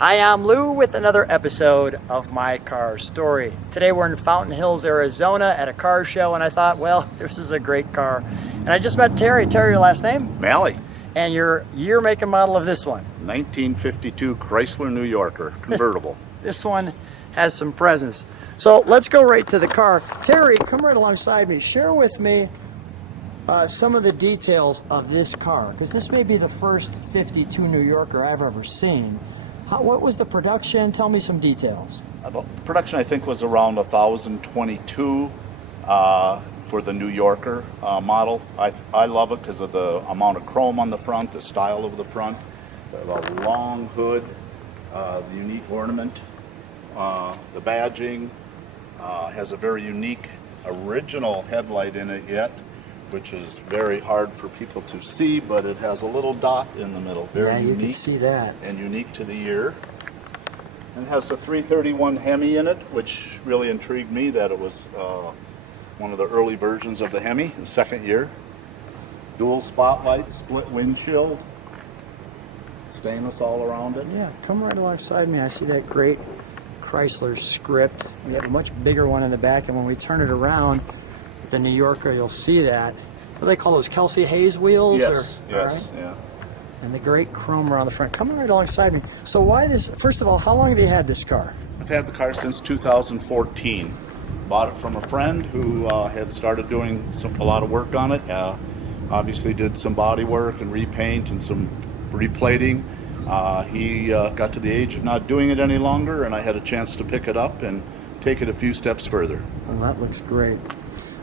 Hi, I'm Lou with another episode of My Car Story. Today we're in Fountain Hills, Arizona at a car show, and I thought, well, this is a great car. And I just met Terry. Terry, your last name? Malley. And your year, make, and model of this one? 1952 Chrysler New Yorker Convertible. This one has some presence. So let's go right to the car. Terry, come right alongside me. Share with me some of the details of this car, because this may be the first 52 New Yorker I've ever seen. What was the production? Tell me some details. Production, I think, was around 1,022 for the New Yorker model. I love it because of the amount of chrome on the front, the style of the front, the long hood, the unique ornament, the badging. Has a very unique original headlight in it yet, which is very hard for people to see, but it has a little dot in the middle. Very unique. You can see that. And unique to the year. And it has a 331 Hemi in it, which really intrigued me that it was one of the early versions of the Hemi, the second year. Dual spotlight, split windshield, stainless all around it. Yeah, come right alongside me. I see that great Chrysler script. We have a much bigger one in the back, and when we turn it around, the New Yorker, you'll see that. What do they call those, Kelsey Hayes wheels? Yes, or, yes, right? yeah. And the great chrome around the front. Come right alongside me. So why this, first of all, how long have you had this car? I've had the car since 2014. Bought it from a friend who had started doing a lot of work on it. Obviously did some body work and repaint and some replating. He got to the age of not doing it any longer, and I had a chance to pick it up and take it a few steps further. Well, that looks great.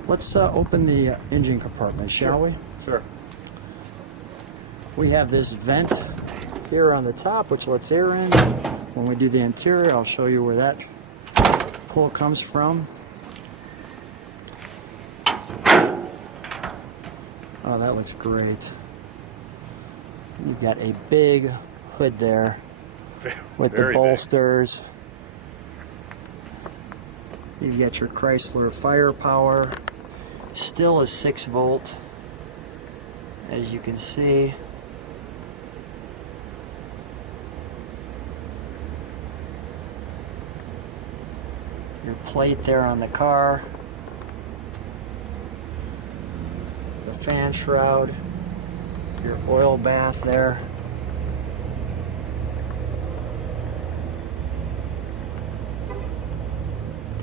Let's open the engine compartment, shall we? Sure. We have this vent here on the top, which lets air in. When we do the interior, I'll show you where that pull comes from. Oh, that looks great. You've got a big hood there with the bolsters. You've got your Chrysler firepower. Still a 6-volt, as you can see. Your plate there on the car. The fan shroud. Your oil bath there.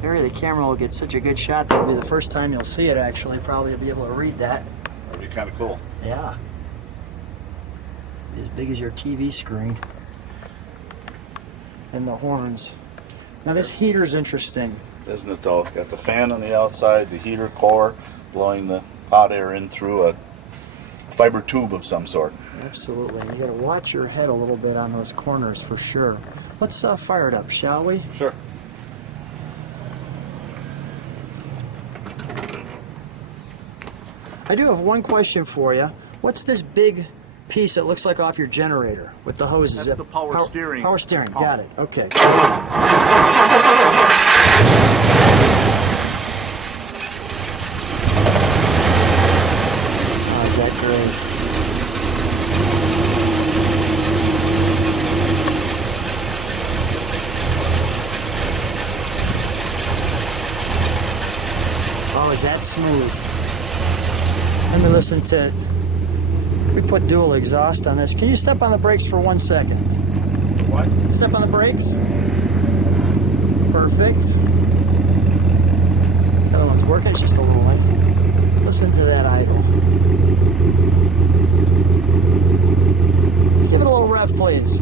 Terry, the camera will get such a good shot. That'll be the first time you'll see it, actually. Probably you'll be able to read that. That'd be kind of cool. Yeah. As big as your TV screen. And the horns. Now this heater's interesting. Isn't it though? Got the fan on the outside, the heater core, blowing the hot air in through a fiber tube of some sort. Absolutely. And you got to watch your head a little bit on those corners for sure. Let's fire it up, shall we? Sure. I do have one question for you. What's this big piece that looks like off your generator with the hoses? That's the power steering. Power steering, got it. Okay. Oh, is that great? Oh, is that smooth? Let me listen to it. We put dual exhaust on this. Can you step on the brakes for 1 second? What? Step on the brakes. Perfect. The other one's working, it's just a little late. Listen to that idle. Give it a little rev, please.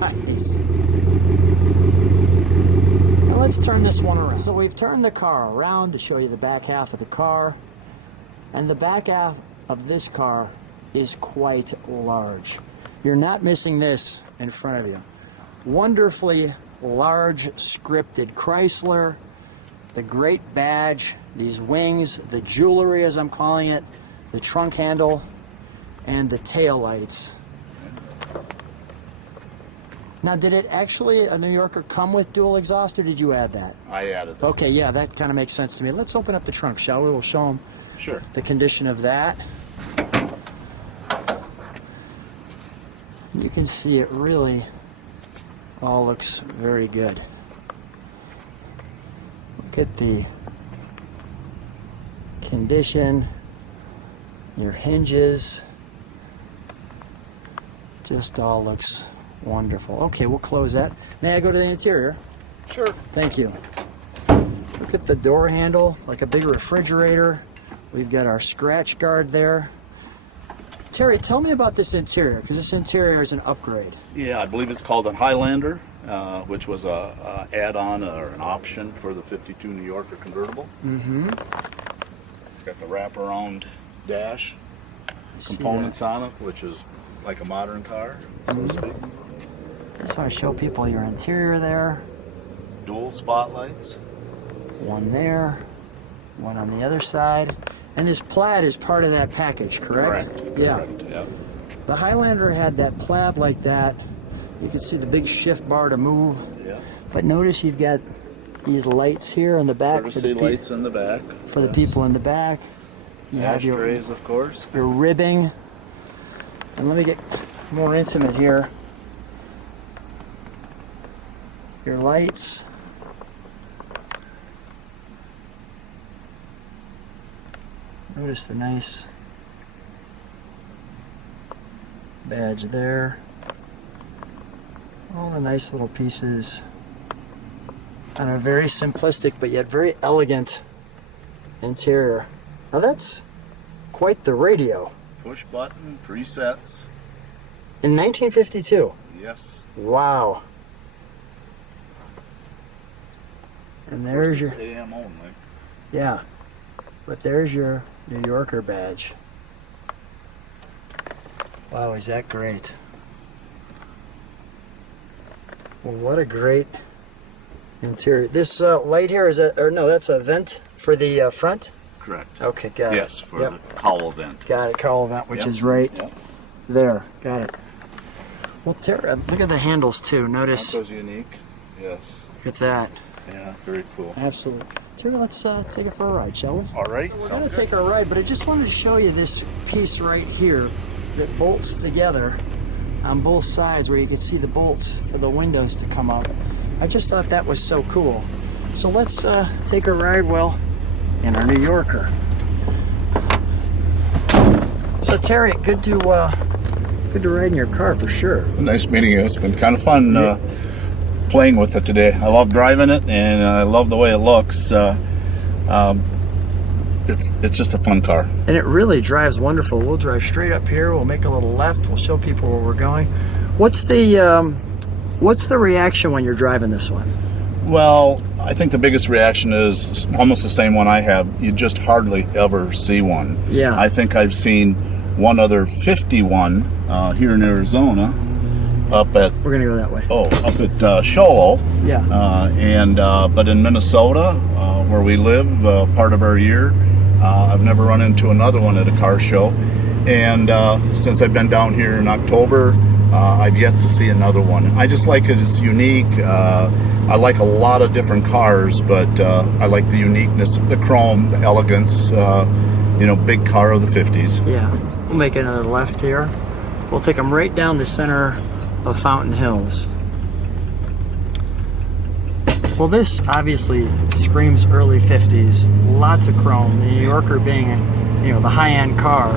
Nice. Let's turn this one around. So we've turned the car around to show you the back half of the car. And the back half of this car is quite large. You're not missing this in front of you. Wonderfully large scripted Chrysler. The great badge, these wings, the jewelry as I'm calling it, the trunk handle, and the tail lights. Now, did it actually, a New Yorker, come with dual exhaust, or did you add that? I added that. Okay, yeah, that kind of makes sense to me. Let's open up the trunk, shall we? We'll show them Sure. the condition of that. You can see it really all looks very good. Look at the condition, your hinges, just all looks wonderful. Okay, we'll close that. May I go to the interior? Sure. Thank you. Look at the door handle, like a big refrigerator. We've got our scratch guard there. Terry, tell me about this interior, because this interior is an upgrade. Yeah, I believe it's called a Highlander, which was a add-on or an option for the 52 New Yorker Convertible. Mm-hmm. It's got the wraparound dash components on it, which is like a modern car, so to speak. I just want to show people your interior there. Dual spotlights. One there, one on the other side. And this plaid is part of that package, correct? Correct. Yeah. Correct. Yep. The Highlander had that plaid like that. You can see the big shift bar to move. Yeah. But notice you've got these lights here in the back Courtesy lights in the back. for the people in the back. You have Ashtrays, of course. your ribbing. And let me get more intimate here. Your lights. Notice the nice badge there. All the nice little pieces on a very simplistic but yet very elegant interior. Now that's quite the radio. Push button, presets. In 1952. Yes. Wow. And there's It's your, AM only. yeah, but there's your New Yorker badge. Wow, is that great? Well, what a great interior. This light here is or no, that's a vent for the front? Correct. Okay, got it. Yes, for Yep. the cowl vent. Got it, cowl vent, which Yep. is right Yep. there. Got it. Well, look at the handles too. Notice, That was unique. Yes. look at that. Yeah, very cool. Absolutely. Terry, let's take it for a ride, shall we? All right. We're going to take a ride, but I just wanted to show you this piece right here that bolts together on both sides where you can see the bolts for the windows to come up. I just thought that was so cool. So let's take a ride, well, in our New Yorker. So Terry, good to ride in your car for sure. Nice meeting you. It's been kind of fun playing with it today. I love driving it, and I love the way it looks. It's just a fun car. And it really drives wonderful. We'll drive straight up here. We'll make a little left. We'll show people where we're going. What's the reaction when you're driving this one? Well, I think the biggest reaction is almost the same one I have. You just hardly ever see one. Yeah. I think I've seen one other 51 here in Arizona, up at We're gonna go that way. up at Shoal. Yeah. But in Minnesota, where we live, part of our year, I've never run into another one at a car show. And since I've been down here in October, I've yet to see another one. I just like it. It's unique. I like a lot of different cars, but I like the uniqueness, the chrome, the elegance. Big car of the 50s. Yeah. We'll make another left here. We'll take them right down the center of Fountain Hills. Well, this obviously screams early 50s. Lots of chrome. The New Yorker being, the high-end car,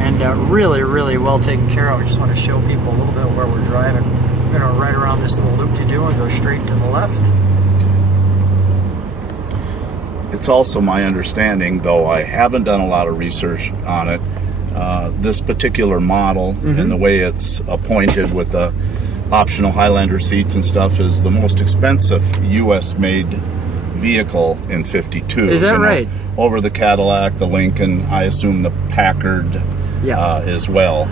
and really, really well taken care of. I just want to show people a little bit where we're driving. We're going to ride around this little loop-de-doo and go straight to the left. It's also my understanding, though I haven't done a lot of research on it, this particular model and the way it's appointed with the optional Highlander seats and stuff is the most expensive U.S.-made vehicle in 52. Is that right? Over the Cadillac, the Lincoln, I assume the Packard as well.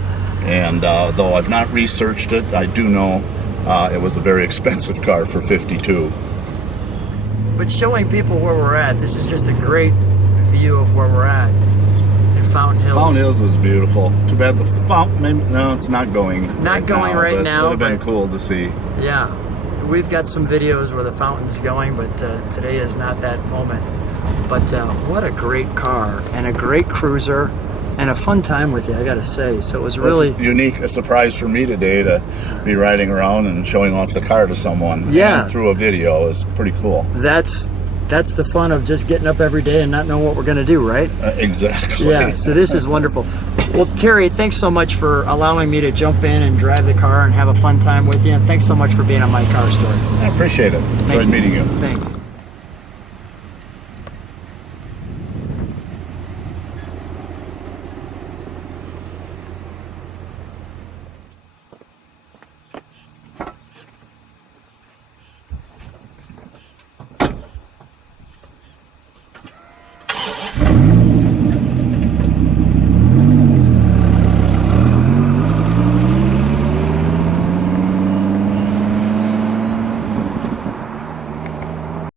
And though I've not researched it, I do know it was a very expensive car for 52. But showing people where we're at, this is just a great view of where we're at in Fountain Hills. Fountain Hills is beautiful. Too bad the fountain, no, it's not going. Not going right now. It would have been cool to see. Yeah. We've got some videos where the fountain's going, but today is not that moment. But what a great car and a great cruiser. and a fun time with you, I gotta say. So it was It was really unique, a surprise for me today to be riding around and showing off the car to someone. Yeah. And through a video is pretty cool. that's the fun of just getting up every day and not knowing what we're gonna do, right? Exactly. Yeah, so this is wonderful. Well, Terry, thanks so much for allowing me to jump in and drive the car and have a fun time with you, and thanks so much for being on my car story. I appreciate it. Thank Enjoyed you. meeting you. Thanks.